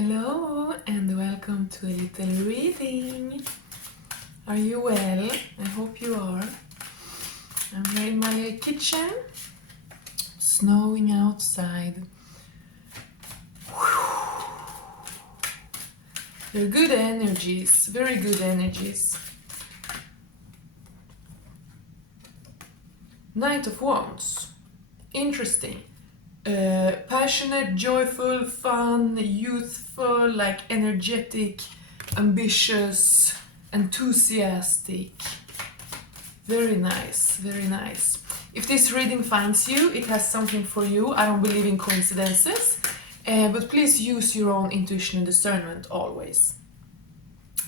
Hello and welcome to a little reading. Are you well? I hope you are. I'm here in my kitchen. Snowing outside. They're good energies, very good energies. Knight of Wands. Interesting. Passionate, joyful, fun, youthful, like energetic, ambitious, enthusiastic. Very nice, very nice. If this reading finds you, it has something for you. I don't believe in coincidences, but please use your own intuition and discernment always.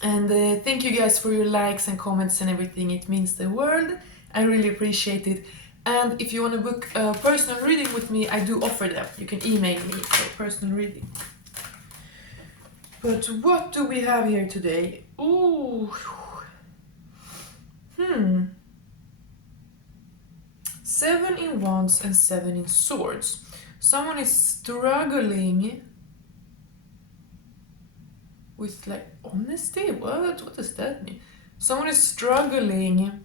And thank you guys for your likes and comments and everything. It means the world. I really appreciate it. And if you want to book a personal reading with me, I do offer them. You can email me for a personal reading. But what do we have here today? Ooh. 7 in Wands and 7 in Swords. Someone is struggling with like honesty. What does that mean? Someone is struggling.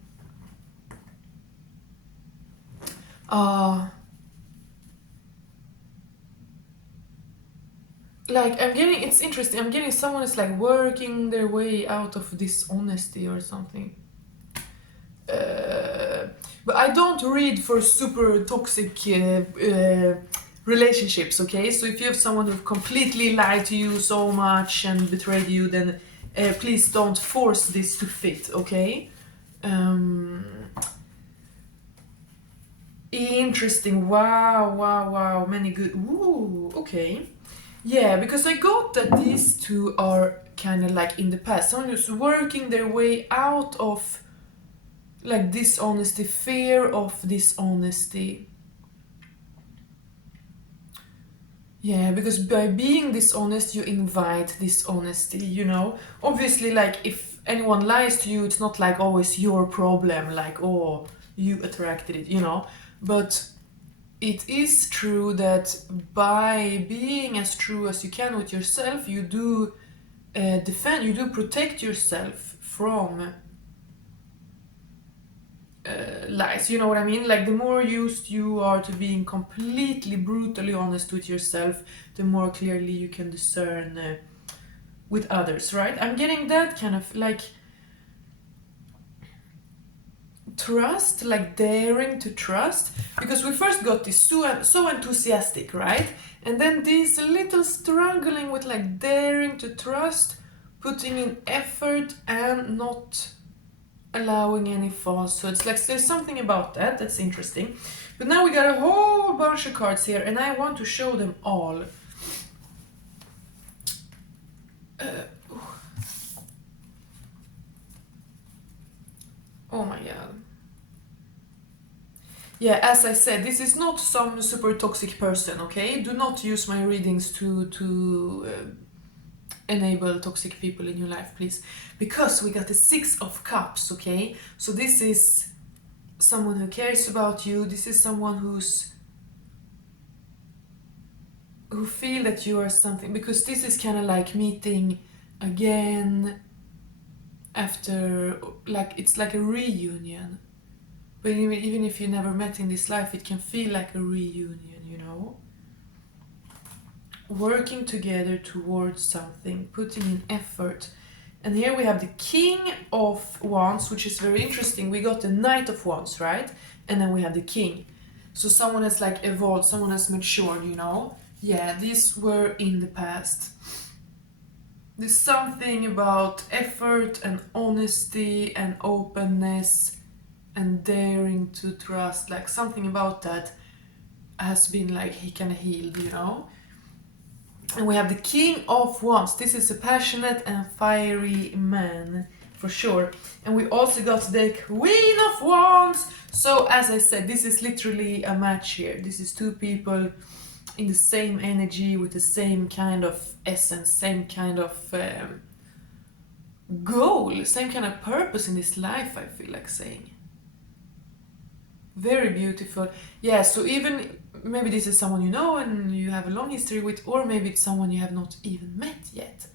Like it's interesting. I'm getting someone is like working their way out of dishonesty or something. But I don't read for super toxic relationships, okay? So if you have someone who completely lied to you so much and betrayed you, then please don't force this to fit, okay? Interesting. Wow. Many good. Ooh, okay. Yeah, because I got that these two are kind of like in the past. Someone who's working their way out of like dishonesty, fear of dishonesty. Yeah, because by being dishonest, you invite dishonesty, you know? Obviously, like, if anyone lies to you, it's not like always your problem, like, oh, you attracted it, you know? But it is true that by being as true as you can with yourself, you do you do protect yourself from lies, you know what I mean? Like the more used you are to being completely brutally honest with yourself, the more clearly you can discern with others, right? I'm getting that kind of like trust, like daring to trust, because we first got this so enthusiastic, right? And then this little struggling with like daring to trust, putting in effort and not allowing any falsehoods. Like there's something about that that's interesting. But now we got a whole bunch of cards here and I want to show them all. Oh my god. Yeah, as I said, this is not some super toxic person, okay? Do not use my readings to enable toxic people in your life, please. Because we got the 6 of Cups, okay? So this is someone who cares about you. This is someone who feel that you are something. Because this is kind of like meeting again after, like, it's like a reunion. But even if you never met in this life, it can feel like a reunion, you know? Working together towards something, putting in effort. And here we have the King of Wands, which is very interesting. We got the Knight of Wands, right? And then we have the King. So someone has like evolved, someone has matured, you know? Yeah, these were in the past. There's something about effort and honesty and openness and daring to trust, like something about that has been like he kind of healed, you know? And we have the King of Wands. This is a passionate and fiery man, for sure. And we also got the Queen of Wands. So as I said, this is literally a match here. This is two people in the same energy with the same kind of essence, same kind of goal, same kind of purpose in this life, I feel like saying. Very beautiful. Yeah, so even maybe this is someone you know and you have a long history with, or maybe it's someone you have not even met yet.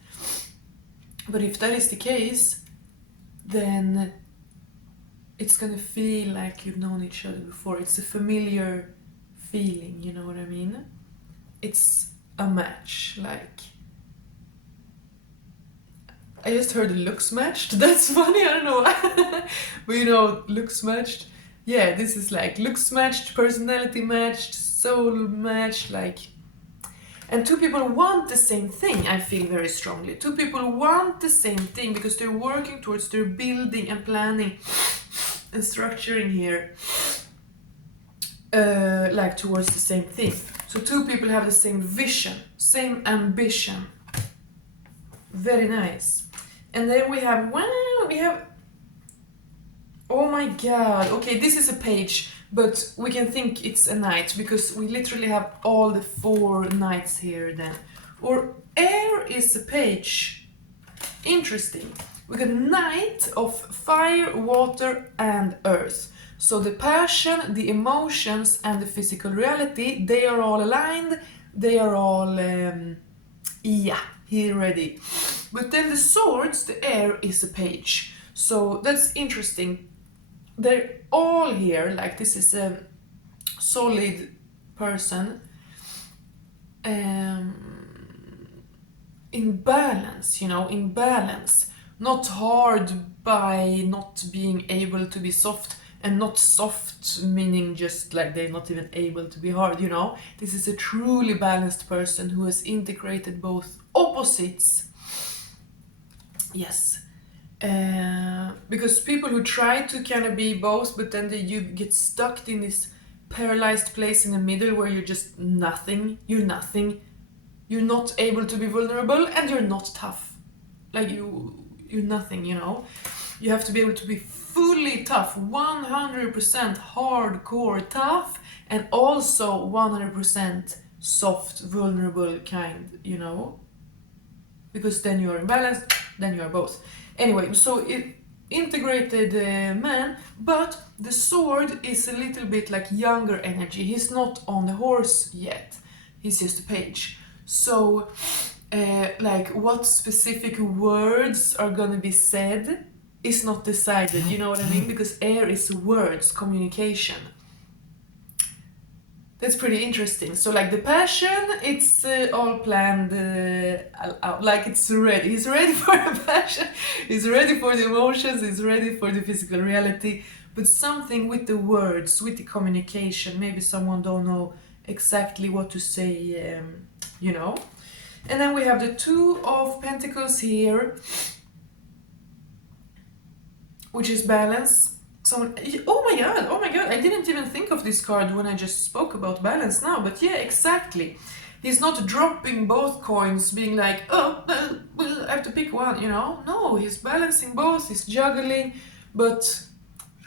But if that is the case, then it's gonna feel like you've known each other before. It's a familiar feeling, you know what I mean? It's a match, like... I just heard looks matched. That's funny, I don't know why. But you know, looks matched. Yeah, this is like looks matched, personality matched, soul matched, like... And two people want the same thing, I feel very strongly. Two people want the same thing because they're working towards, they're building and planning and structuring here, like towards the same thing. So two people have the same vision, same ambition. Very nice. And then we have, oh my god, okay, this is a page, but we can think it's a knight because we literally have all the 4 knights here then. Or air is a page. Interesting. We got knight of fire, water and earth. So the passion, the emotions and the physical reality, they are all aligned, they are all, here ready. But then the swords, the air is a page. So that's interesting. They're all here, like this is a solid person. In balance, you know, in balance. Not hard by not being able to be soft, and not soft meaning just like they're not even able to be hard, you know. This is a truly balanced person who has integrated both opposites. Yes. Because people who try to kind of be both, but then you get stuck in this paralyzed place in the middle where you're just nothing, you're nothing. You're not able to be vulnerable and you're not tough. Like you're nothing, you know. You have to be able to be fully tough, 100% hardcore tough, and also 100% soft, vulnerable kind, you know. Because then you're in balance, then you're both. Anyway, so it integrated man, but the sword is a little bit like younger energy. He's not on the horse yet. He's just a page. So, like what specific words are gonna be said is not decided, you know what I mean? Because air is words, communication. That's pretty interesting. So like the passion, it's all planned out, like it's ready. He's ready for the passion, he's ready for the emotions, he's ready for the physical reality. But something with the words, with the communication, maybe someone don't know exactly what to say, you know. And then we have the 2 of Pentacles here, which is balance. Someone, oh my god, I didn't even think of this card when I just spoke about balance now, but yeah, exactly. He's not dropping both coins, being like, oh, well, I have to pick one, you know. No, he's balancing both, he's juggling, but,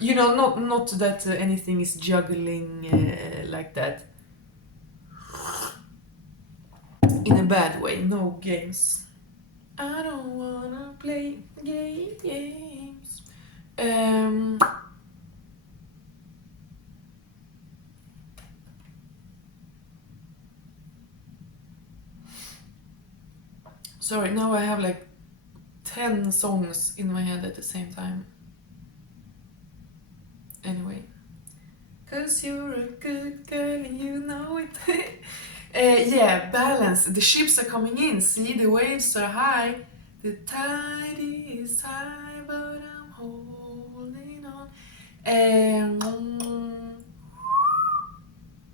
you know, not that anything is juggling like that. In a bad way, no games. I don't wanna play games. Sorry, now I have like 10 songs in my head at the same time. Anyway. 'Cause you're a good girl and you know it. Yeah, balance. The ships are coming in. See, the waves are high. The tide is high, but I'm holding on.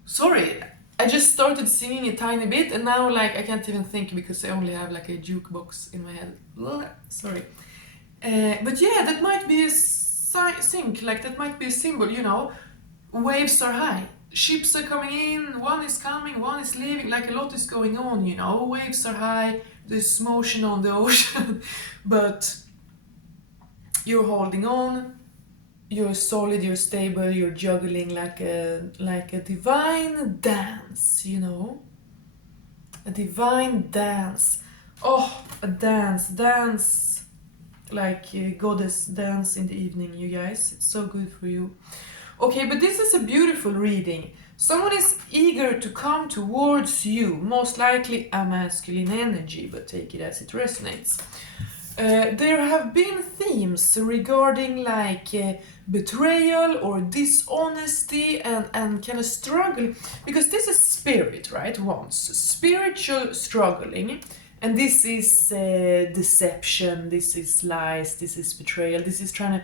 Sorry, I just started singing a tiny bit and now like I can't even think because I only have like a jukebox in my head. Sorry. But yeah, that might be a sync, like that might be a symbol, you know. Waves are high. Ships are coming in, one is coming, one is leaving, like a lot is going on, you know. Waves are high, there's motion on the ocean, but you're holding on, you're solid, you're stable, you're juggling like a divine dance, you know. A divine dance. Oh, a dance like a goddess dance in the evening, you guys. It's so good for you. Okay, but this is a beautiful reading. Someone is eager to come towards you, most likely a masculine energy, but take it as it resonates. There have been themes regarding like betrayal or dishonesty and kind of struggle, because this is spirit, right? Once spiritual struggling, and this is deception, this is lies, this is betrayal, this is trying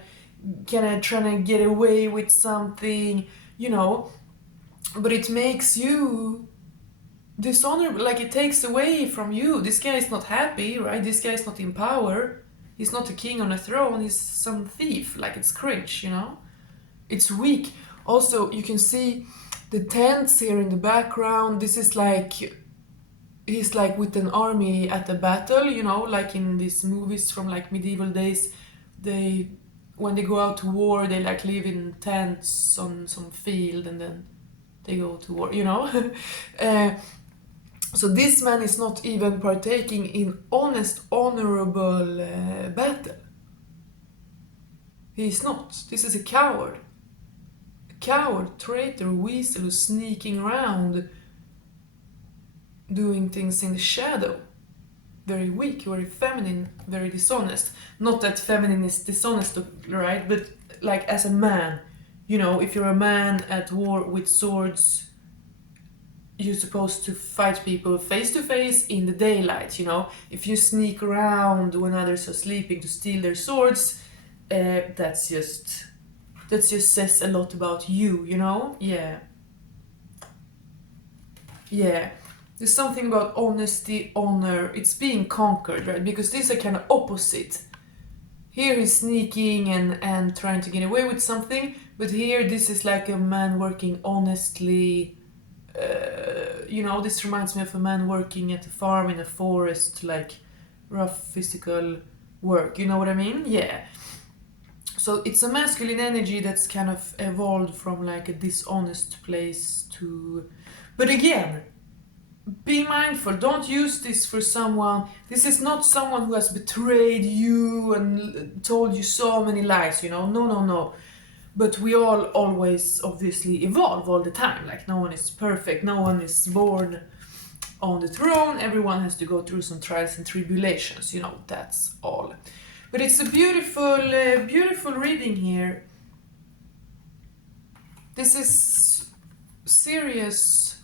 to get away with something, you know, but it makes you dishonorable, like it takes away from you. This guy is not happy, right? This guy is not in power. He's not a king on a throne. He's some thief. Like, it's cringe, you know? It's weak. Also, you can see the tents here in the background. This is like, he's like with an army at a battle, you know, like in these movies from like medieval days. When they go out to war, they like live in tents on some field and then they go to war, you know? So this man is not even partaking in honest, honorable battle. He is not. This is a coward. A coward, traitor, weasel who's sneaking around doing things in the shadow. Very weak, very feminine, very dishonest. Not that feminine is dishonest, right? But like as a man, you know, if you're a man at war with swords, you're supposed to fight people face to face in the daylight, you know. If you sneak around when others are sleeping to steal their swords, that's just says a lot about you, you know. Yeah. There's something about honesty, honor. It's being conquered, right? Because these are kind of opposite. Here he's sneaking and trying to get away with something, but here this is like a man working honestly. You know, this reminds me of a man working at a farm in a forest, like rough physical work, you know what I mean? Yeah. So it's a masculine energy that's kind of evolved from like a dishonest place to... But again, be mindful, don't use this for someone. This is not someone who has betrayed you and told you so many lies, you know? No. But we all always obviously evolve all the time. Like, no one is perfect, no one is born on the throne, everyone has to go through some trials and tribulations, you know, that's all. But it's a beautiful reading here. This is serious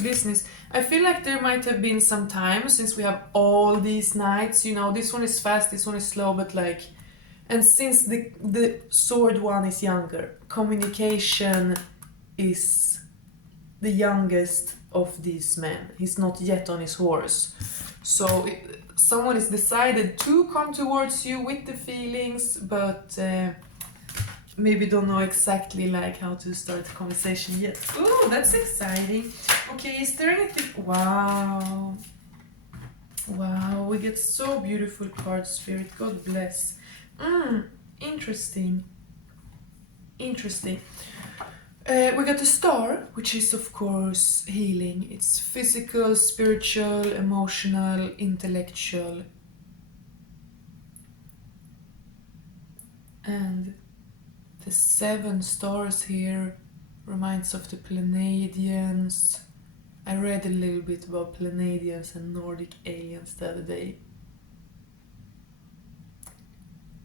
business. I feel like there might have been some time since we have all these nights, you know, this one is fast, this one is slow, but like... And since the sword one is younger, communication is the youngest of these men. He's not yet on his horse. So someone is decided to come towards you with the feelings, but maybe don't know exactly like how to start the conversation yet. Oh, that's exciting. Okay, is there anything... Wow, we get so beautiful cards, Spirit. God bless. Interesting. We got the star, which is of course healing. It's physical, spiritual, emotional, intellectual. And the 7 stars here reminds of the Pleiadians. I read a little bit about Pleiadians and Nordic aliens the other day.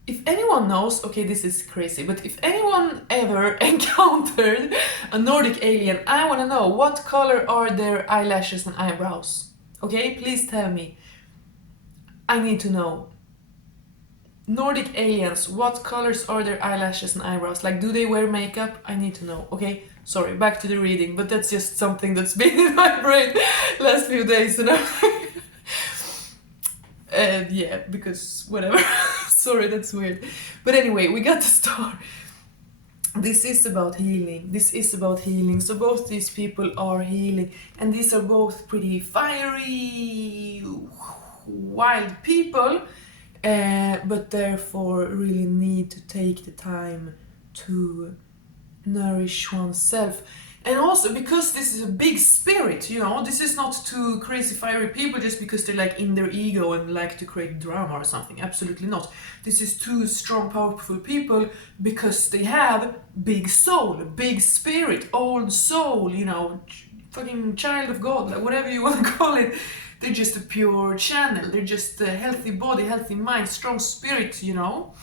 If anyone knows, okay, this is crazy, but if anyone ever encountered a Nordic alien, I want to know what color are their eyelashes and eyebrows. Okay, please tell me. I need to know. Nordic aliens, what colors are their eyelashes and eyebrows? Like, do they wear makeup? I need to know. Okay, sorry, back to the reading, but that's just something that's been in my brain last few days, and yeah, because whatever. Sorry, that's weird. But anyway, we got the star. This is about healing. So both these people are healing, and these are both pretty fiery, wild people, but therefore really need to take the time to nourish oneself. And also because this is a big spirit, you know, this is not two crazy fiery people just because they're like in their ego and like to create drama or something. Absolutely not. This is two strong, powerful people because they have big soul, big spirit, old soul, you know, fucking child of God, like whatever you want to call it. They're just a pure channel. They're just a healthy body, healthy mind, strong spirit, you know.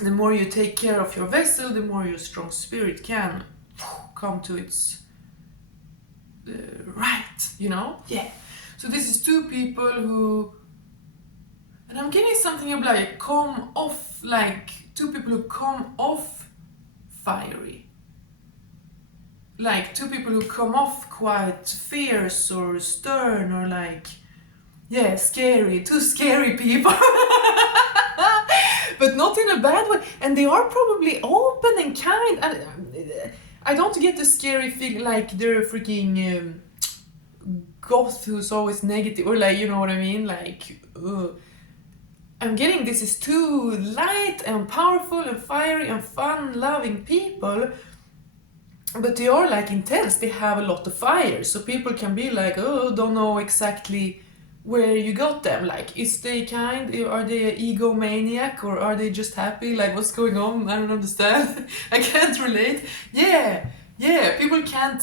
The more you take care of your vessel, the more your strong spirit can come to its right, you know? Yeah. So this is two people who, and I'm getting something of like come off, like two people who come off fiery. Like two people who come off quite fierce or stern or like, yeah, scary, two scary people. But not in a bad way. And they are probably open and kind. I don't get the scary feeling like they're freaking goth who's always negative, or like, you know what I mean? Like, I'm getting this is two light and powerful and fiery and fun-loving people, but they are like intense. They have a lot of fire, so people can be like, oh, don't know exactly where you got them. Like, is they kind? Are they an egomaniac or are they just happy? Like, what's going on? I don't understand. I can't relate. Yeah, people can't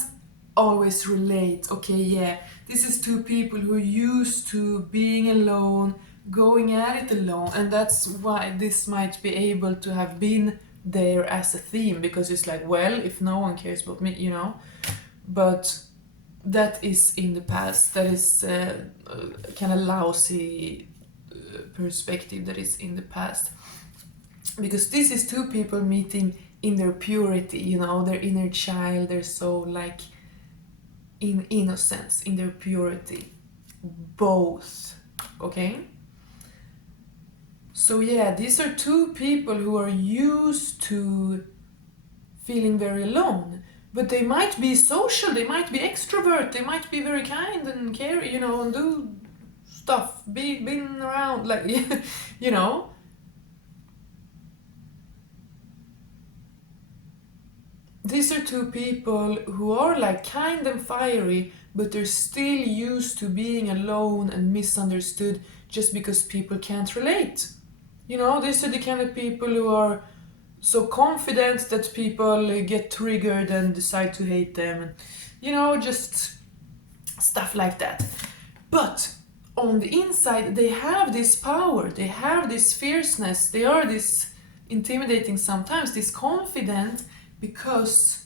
always relate. Okay, yeah, this is two people who are used to being alone, going at it alone, and that's why this might be able to have been there as a theme, because it's like, well, if no one cares about me, you know. But that is in the past. That is kind of lousy perspective that is in the past, because this is two people meeting in their purity, you know, their inner child, their soul, like in innocence, in their purity, both. Okay, so yeah, these are two people who are used to feeling very alone. But they might be social, they might be extrovert, they might be very kind and care, you know, and do stuff, been around, like, you know. These are two people who are like kind and fiery, but they're still used to being alone and misunderstood just because people can't relate. You know, these are the kind of people who are so confident that people get triggered and decide to hate them, and you know, just stuff like that. But on the inside they have this power, they have this fierceness, they are this intimidating sometimes, this confident, because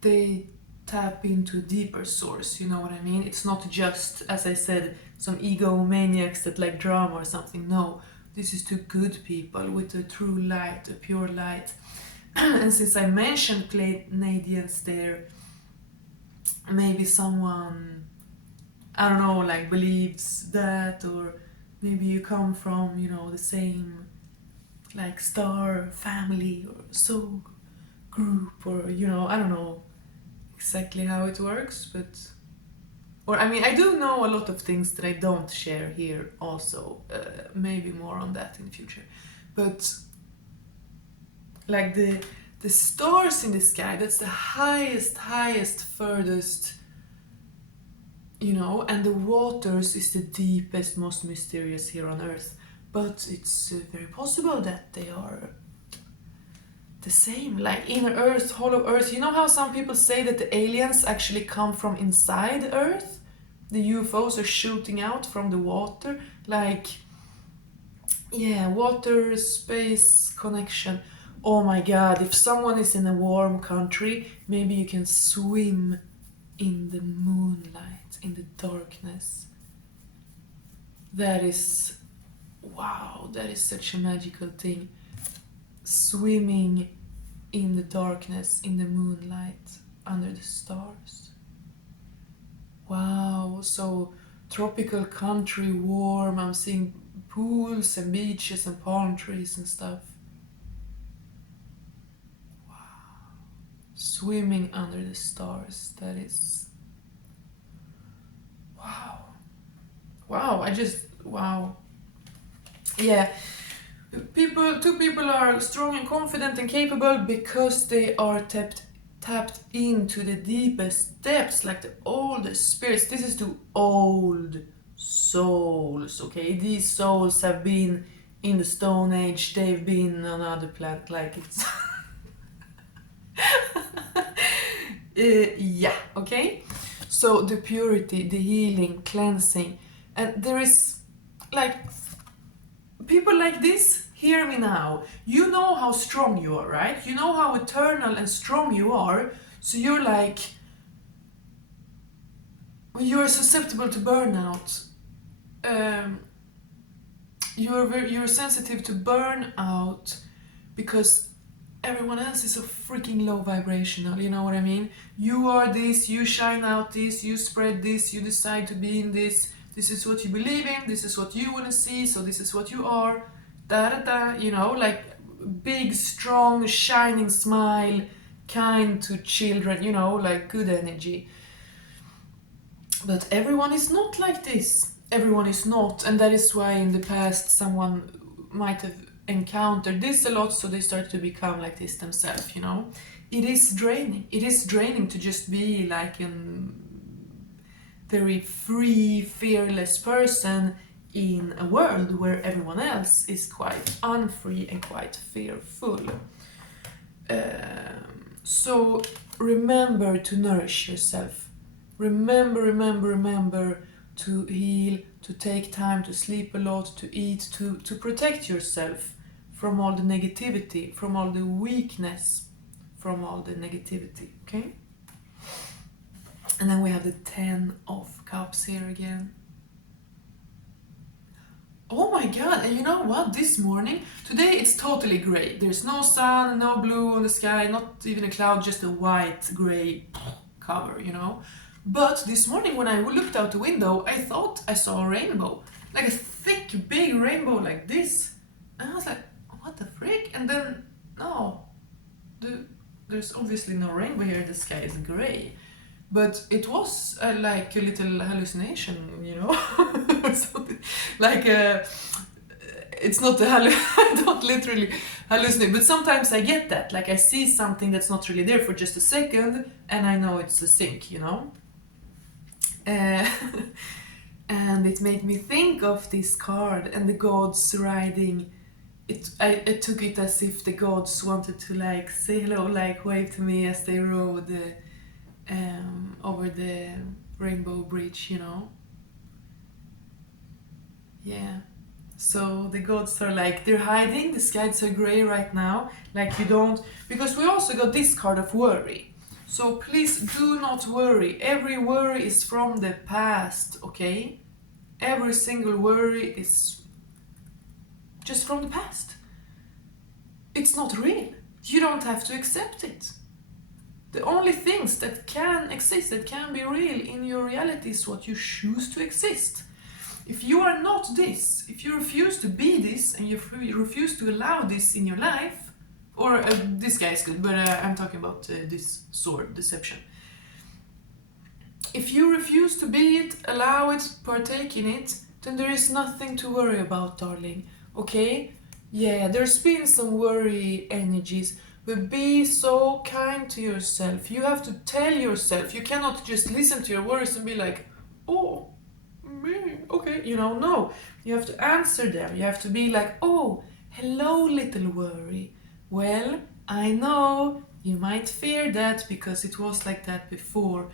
they tap into a deeper source, you know what I mean? It's not just, as I said, some egomaniacs that like drama or something. No, this is two good people with a true light, a pure light. And since I mentioned Canadians there, maybe someone, I don't know, like believes that, or maybe you come from, you know, the same like star family or soul group, or, you know, I don't know exactly how it works, but, or I mean, I do know a lot of things that I don't share here also, maybe more on that in the future. But like the stars in the sky, that's the highest, furthest, you know, and the waters is the deepest, most mysterious here on earth. But it's very possible that they are the same, like inner earth, hollow earth. You know how some people say that the aliens actually come from inside earth? The UFOs are shooting out from the water, like, yeah, water space connection. Oh my god, if someone is in a warm country, maybe you can swim in the moonlight, in the darkness. That is, wow, that is such a magical thing. Swimming in the darkness, in the moonlight, under the stars. Wow, so tropical country, warm, I'm seeing pools and beaches and palm trees and stuff. Wow. Swimming under the stars, that is... Wow. Wow, wow. Yeah. Two people are strong and confident and capable because they are tapped tapped into the deepest depths, like the oldest spirits. This is the old souls, okay? These souls have been in the Stone Age, they've been on other planet, like it's... yeah, okay? So the purity, the healing, cleansing, and there is like people like this. Hear me now. You know how strong you are, right? You know how eternal and strong you are. So you're like, you are susceptible to burnout. You're sensitive to burnout because everyone else is so freaking low vibrational. You know what I mean? You are this. You shine out this. You spread this. You decide to be in this. This is what you believe in. This is what you want to see. So this is what you are. Da da da. You know, like big, strong, shining smile, kind to children. You know, like good energy. But everyone is not like this. Everyone is not, and that is why in the past someone might have encountered this a lot, so they start to become like this themselves, you know. It is draining. It is draining to just be like a very free, fearless person in a world where everyone else is quite unfree and quite fearful. So remember to nourish yourself. Remember to heal, to take time to sleep a lot, to eat, to protect yourself from all the negativity, from all the weakness, from all the negativity, okay? And then we have the 10 of Cups here again. Oh my god, and you know what? This morning, today it's totally gray. There's no sun, no blue on the sky, not even a cloud, just a white, gray cover, you know? But this morning when I looked out the window, I thought I saw a rainbow. Like a thick, big rainbow like this. And I was like, what the frick? And then, no. There's obviously no rainbow here, the sky is gray. But it was like a little hallucination, you know? Like it's not I don't literally hallucinate, but sometimes I get that. Like I see something that's not really there for just a second, and I know it's a sync, you know? And it made me think of this card and the gods riding. I took it as if the gods wanted to like say hello, like wave to me as they rode over the rainbow bridge, you know? Yeah. So the gods are like, they're hiding, the skies are gray right now, like you don't, because we also got this card of worry. So please do not worry. Every worry is from the past, okay? Every single worry is just from the past. It's not real. You don't have to accept it. The only things that can exist, that can be real in your reality is what you choose to exist. If you are not this, if you refuse to be this, and you refuse to allow this in your life, or this guy is good, but I'm talking about this sword deception. If you refuse to be it, allow it, partake in it, then there is nothing to worry about, darling. Okay? Yeah, there's been some worry energies, but be so kind to yourself. You have to tell yourself. You cannot just listen to your worries and be like, oh, okay, you know, no. You have to answer them. You have to be like, oh, hello, little worry. Well, I know you might fear that because it was like that before.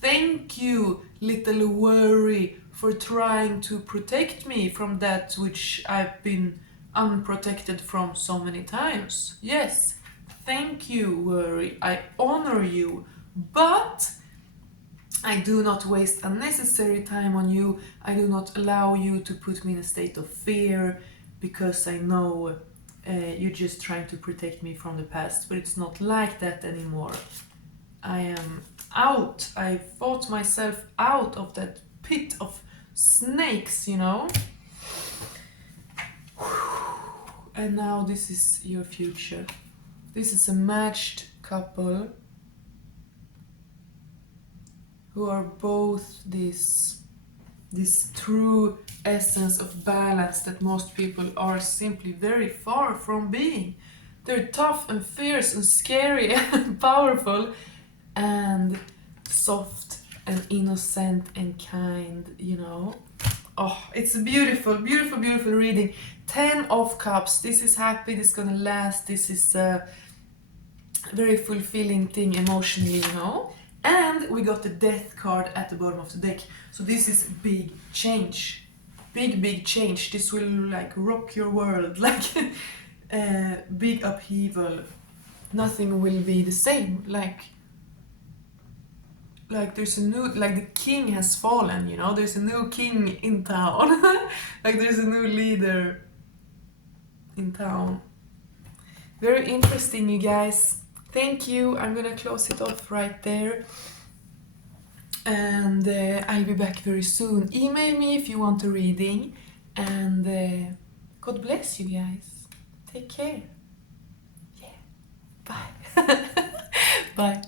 Thank you, little worry, for trying to protect me from that which I've been unprotected from so many times. Yes, thank you, worry. I honor you, but I do not waste unnecessary time on you. I do not allow you to put me in a state of fear because I know you're just trying to protect me from the past, but it's not like that anymore. I am out. I fought myself out of that pit of snakes, you know? And now this is your future. This is a matched couple who are both this true essence of balance that most people are simply very far from being. They're tough and fierce and scary and powerful and soft and innocent and kind, you know. Oh, it's a beautiful, beautiful, beautiful reading. 10 of Cups. This is happy, this is gonna last, this is a very fulfilling thing emotionally, you know. And we got the Death card at the bottom of the deck. So this is big change. Big, big change. This will like rock your world. Like big upheaval. Nothing will be the same. Like there's a new, like the king has fallen, you know, there's a new king in town. Like there's a new leader in town. Very interesting, you guys. Thank you. I'm gonna close it off right there. And I'll be back very soon. Email me if you want a reading. And God bless you guys. Take care. Yeah. Bye. Bye.